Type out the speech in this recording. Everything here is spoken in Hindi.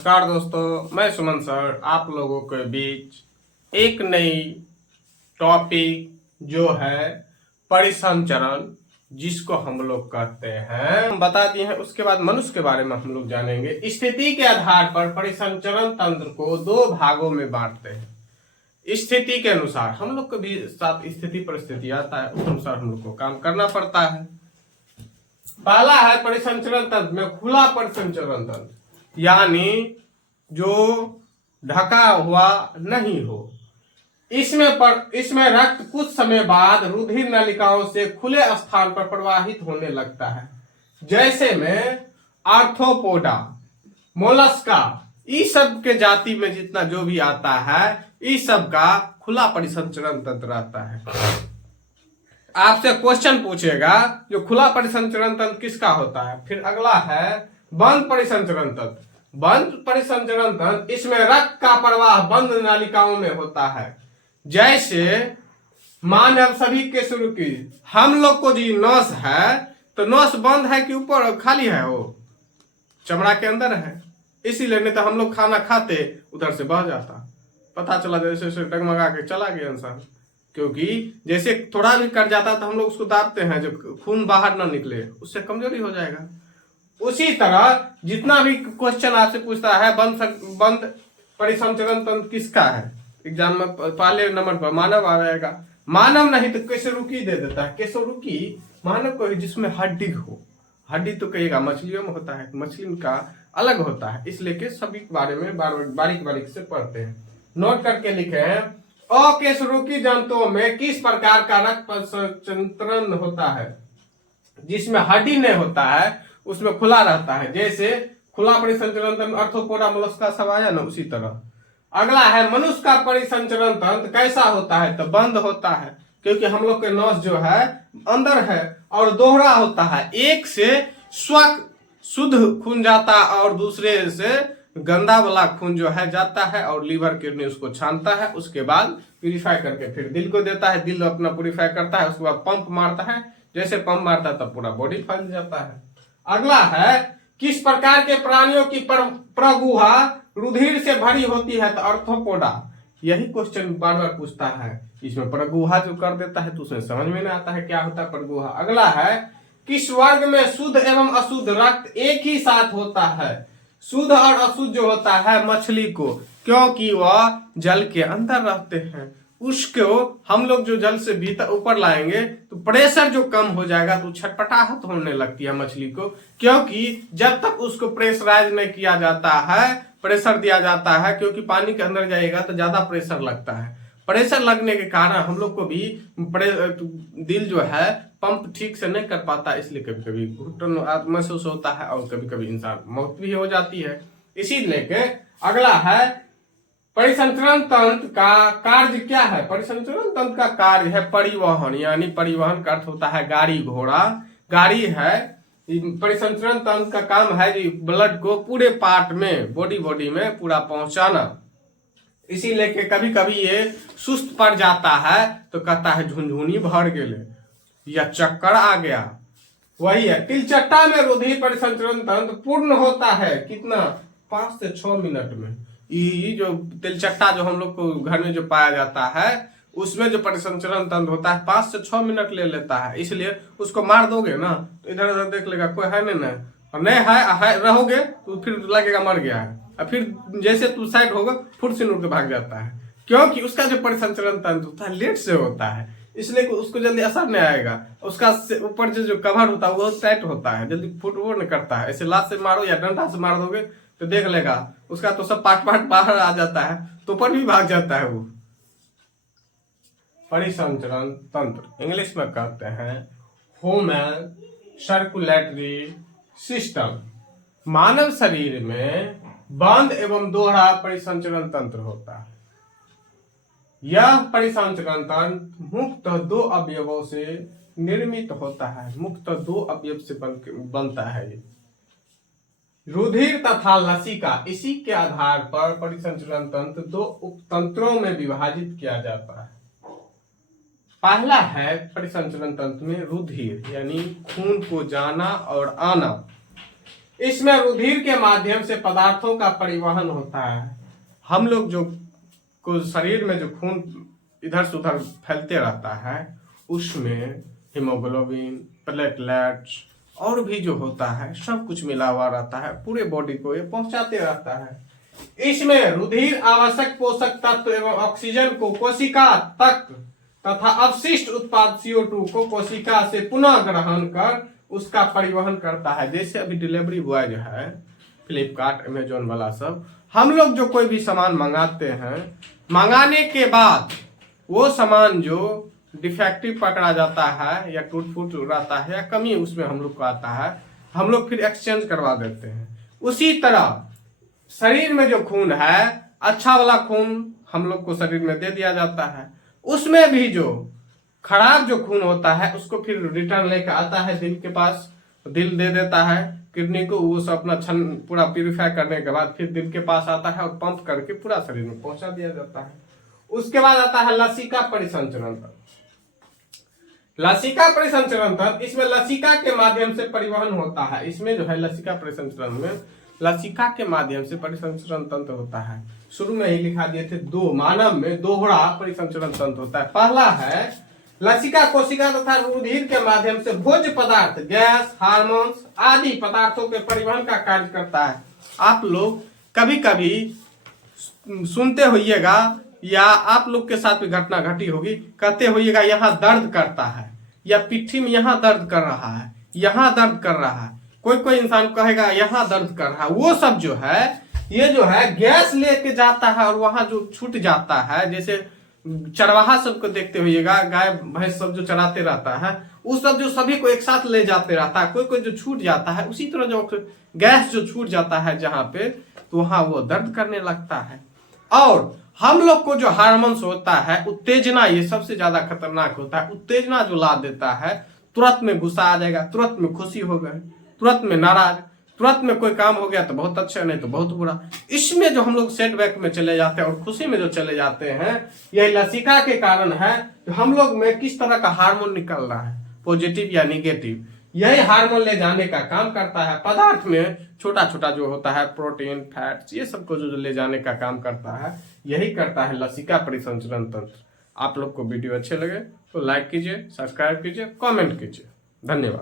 नमस्कार दोस्तों, मैं सुमन सर आप लोगों के बीच एक नई टॉपिक जो है परिसंचरण, जिसको हम लोग कहते हैं, हम बता दिए हैं। उसके बाद मनुष्य के बारे में हम लोग जानेंगे। स्थिति के आधार पर परिसंचरण तंत्र को दो भागों में बांटते हैं। स्थिति के अनुसार हम लोग के भी साथ स्थिति परिस्थिति आता है, उस अनुसार हम लोग को काम करना पड़ता है। पहला है परिसंचरण तंत्र में खुला परिसंचरण तंत्र, यानी जो ढका हुआ नहीं हो। इसमें रक्त कुछ समय बाद रुधिर नलिकाओं से खुले स्थान पर प्रवाहित होने लगता है। जैसे में आर्थ्रोपोडा, मोलस्का, इस सब के जाति में जितना जो भी आता है, इस सब का खुला परिसंचरण तंत्र रहता है। आपसे क्वेश्चन पूछेगा जो खुला परिसंचरण तंत्र किसका होता है। फिर अगला है बंद परिसंचरण तंत्र। बंद परिसंचरण तंत्र, इसमें रक्त का प्रवाह बंद नालिकाओं में होता है। जैसे मानव सभी के शुरू की हम लोग को जी नस है, तो नस बंद है कि ऊपर खाली है, वो चमड़ा के अंदर है, इसीलिए नहीं तो हम लोग खाना खाते उधर से बह जाता, पता चला जैसे डगमगा के चला गया इंसान। क्योंकि जैसे थोड़ा भी कट जाता तो हम लोग उसको दाबते हैं, जो खून बाहर ना निकले, उससे कमजोरी हो जाएगा। उसी तरह जितना भी क्वेश्चन आपसे पूछता है बंद परिसंचरण तंत्र किसका है, एग्जाम में पहले नंबर पर मानव आ जाएगा। मानव नहीं तो केसरुकी दे देता है। केसरुकी मानव को जिसमें हड्डी हो, हड्डी तो कहिएगा मछलियों में होता है, मछली का अलग होता है, इसलिए के सभी बारे में बारीक बारीक से पढ़ते हैं। नोट करके लिखे हैं, अकेसरुकी जंतुओं में किस प्रकार का रक्त परिसंचरण होता है। जिसमें हड्डी नहीं होता है उसमें खुला रहता है। जैसे खुला परिसंचरण तंत्र आर्थ्रोपोडा मोलस्का सब आया ना, उसी तरह। अगला है मनुष्य का परिसंचरण तंत्र कैसा होता है, तो बंद होता है, क्योंकि हम लोग के नस जो है अंदर है और दोहरा होता है। एक से शुद्ध खून जाता और दूसरे से गंदा वाला खून जो है जाता है, और लीवर किडनी उसको छानता है, उसके बाद प्यूरिफाई करके फिर दिल को देता है, दिल अपना प्यूरिफाई करता है, उसके बाद पंप मारता है। जैसे पंप मारता है तब पूरा बॉडी फैल जाता है। अगला है किस प्रकार के प्राणियों की प्रगुहा रुधिर से भरी होती है, तो आर्थ्रोपोडा। यही क्वेश्चन बार बार पूछता है, इसमें प्रगुहा जो कर देता है तो उसमें समझ में नहीं आता है क्या होता है प्रगुहा। अगला है किस वर्ग में शुद्ध एवं अशुद्ध रक्त एक ही साथ होता है। शुद्ध और अशुद्ध जो होता है मछली को, क्योंकि वह जल के अंदर रहते हैं, उसको हम लोग जो जल से भीतर ऊपर लाएंगे तो प्रेशर जो कम हो जाएगा तो छटपटाहट होने लगती है मछली को। क्योंकि जब तक उसको प्रेशराइज नहीं किया जाता है, प्रेशर दिया जाता है, क्योंकि पानी के अंदर जाएगा तो ज्यादा प्रेशर लगता है। प्रेशर लगने के कारण हम लोग को भी दिल जो है पंप ठीक से नहीं कर पाता, इसलिए कभी कभी घुटन महसूस होता है और कभी कभी इंसान मौत भी हो जाती है। इसी लेके अगला है परिसंचरण तंत्र का कार्य क्या है। परिसंचरण तंत्र का कार्य है परिवहन, यानी परिवहन का अर्थ होता है गाड़ी घोड़ा। गाड़ी है, परिसंचरण तंत्र का काम है जी ब्लड को पूरे पार्ट में बॉडी में पूरा पहुंचाना। इसी लेके कभी कभी ये सुस्त पड़ जाता है तो कहता है झुनझुनी भर गेले या चक्कर आ गया। वही है तिलचट्टा में रुधिर परिसंचरण तंत्र पूर्ण होता है कितना, 5 से 6 मिनट में। ये जो तिलचट्टा जो हम लोग को घर में जो पाया जाता है, उसमें जो परिसंचरण तंत्र होता है 5 से 6 मिनट ले लेता है। इसलिए उसको मार दोगे ना तो इधर उधर देख लेगा कोई है नहीं, और नहीं है रहोगे तो फिर लगेगा मर गया है, और फिर जैसे तू साइड होगा फुट से उड़ के भाग जाता है। क्योंकि उसका जो परिसंचरण तंत्र होता है लेट से होता है, इसलिए उसको जल्दी असर नहीं आएगा। उसका ऊपर जो कवर होता है वो टाइट होता है, जल्दी फुट वो नहीं करता है। ऐसे लात से मारो या डंडा से मार दोगे तो देख लेगा उसका तो सब पार्ट बाहर आ जाता है, तो ऊपर भी भाग जाता है वो। परिसंचरण तंत्र इंग्लिश में कहते हैं ह्यूमन सर्कुलेटरी सिस्टम। मानव शरीर में बंद एवं दोहरा परिसंचरण तंत्र होता है। यह परिसंचरण तंत्र मुख्यतः 2 अवयवों से निर्मित होता है। मुख्यतः 2 अवयव से बनता है ये, रुधिर तथा लसिका। इसी के आधार पर परिसंचरण तंत्र 2 उपतंत्रों में विभाजित किया जाता है। पहला है परिसंचरण तंत्र में रुधिर, यानी खून को जाना और आना। इसमें रुधिर के माध्यम से पदार्थों का परिवहन होता है। हम लोग जो को शरीर में जो खून इधर से उधर फैलते रहता है उसमें हीमोग्लोबिन, प्लेटलेट्स और भी जो होता है सब कुछ मिला हुआ रहता है, पूरे बॉडी को ये पहुंचाते रहता है। इसमें रुधिर आवश्यक पोषक तत्व एवं ऑक्सीजन को कोशिका तक तथा अपशिष्ट उत्पाद CO2 को कोशिका से पुनः ग्रहण कर उसका परिवहन करता है। जैसे अभी डिलीवरी बॉय जो है फ्लिपकार्ट, अमेजोन वाला सब, हम लोग जो कोई भी सामान मंगाते हैं, मंगाने के बाद वो सामान जो डिफेक्टिव पकड़ा जाता है या टूट फूट रहता है या कमी उसमें हम लोग को आता है, हम लोग फिर एक्सचेंज करवा देते हैं। उसी तरह शरीर में जो खून है, अच्छा वाला खून हम लोग को शरीर में दे दिया जाता है, उसमें भी जो खराब जो खून होता है उसको फिर रिटर्न लेकर आता है दिल के पास, दिल दे देता है किडनी को, वो सब अपना छन पूरा प्यूरिफाई करने के बाद फिर दिल के पास आता है और पंप करके पूरा शरीर में पहुंचा दिया जाता है। उसके बाद आता है लसिका परिसंचरण तंत्र। लसिका परिसंचरण तंत्र, इसमें लसिका के माध्यम से परिवहन होता है। इसमें जो है लसिका परिसंचरण में लसिका के माध्यम से परिसंचरण तंत्र होता है। शुरू में ही लिखा दिए थे दो, मानव में दोहरा परिसंचरण तंत्र होता है। पहला है लसिका कोशिका तथा रुधिर के माध्यम से भोज्य पदार्थ, गैस, हार्मोन्स आदि पदार्थों के परिवहन का कार्य करता है। आप लोग कभी कभी सुनते होइएगा या आप लोग के साथ भी घटना घटी होगी, कहते होइएगा यहाँ दर्द करता है या पिट्ठी में यहाँ दर्द कर रहा है, यहाँ दर्द कर रहा है। कोई इंसान कहेगा यहाँ दर्द कर रहा है। वो सब जो है ये जो है गैस लेके जाता है और वहां जो छूट जाता है। जैसे चरवाहा सबको देखते होइएगा, गाय भैंस सब जो चराते रहता है, उस सब जो सभी को एक साथ ले जाते रहता है, कोई जो छूट जाता है, उसी तरह जो गैस जो छूट जाता है जहां पे, तो वहां वो दर्द करने लगता है। और हम लोग को जो हार्मोन्स होता है, उत्तेजना, ये सबसे ज्यादा खतरनाक होता है। उत्तेजना जो ला देता है, तुरंत में गुस्सा आ जाएगा, तुरंत में खुशी हो गए, तुरंत में नाराज, तुरंत में कोई काम हो गया तो बहुत अच्छा, नहीं तो बहुत बुरा। इसमें जो हम लोग सेटबैक में चले जाते हैं और खुशी में जो चले जाते हैं, यह लसिका के कारण है। तो हम लोग में किस तरह का हार्मोन निकल रहा है, पॉजिटिव या निगेटिव, यही हार्मोन ले जाने का काम करता है। पदार्थ में छोटा छोटा जो होता है प्रोटीन, फैट्स, ये सबको जो ले जाने का काम करता है, यही करता है लसिका परिसंचरण तंत्र। आप लोग को वीडियो अच्छे लगे तो लाइक कीजिए, सब्सक्राइब कीजिए, कमेंट कीजिए। धन्यवाद।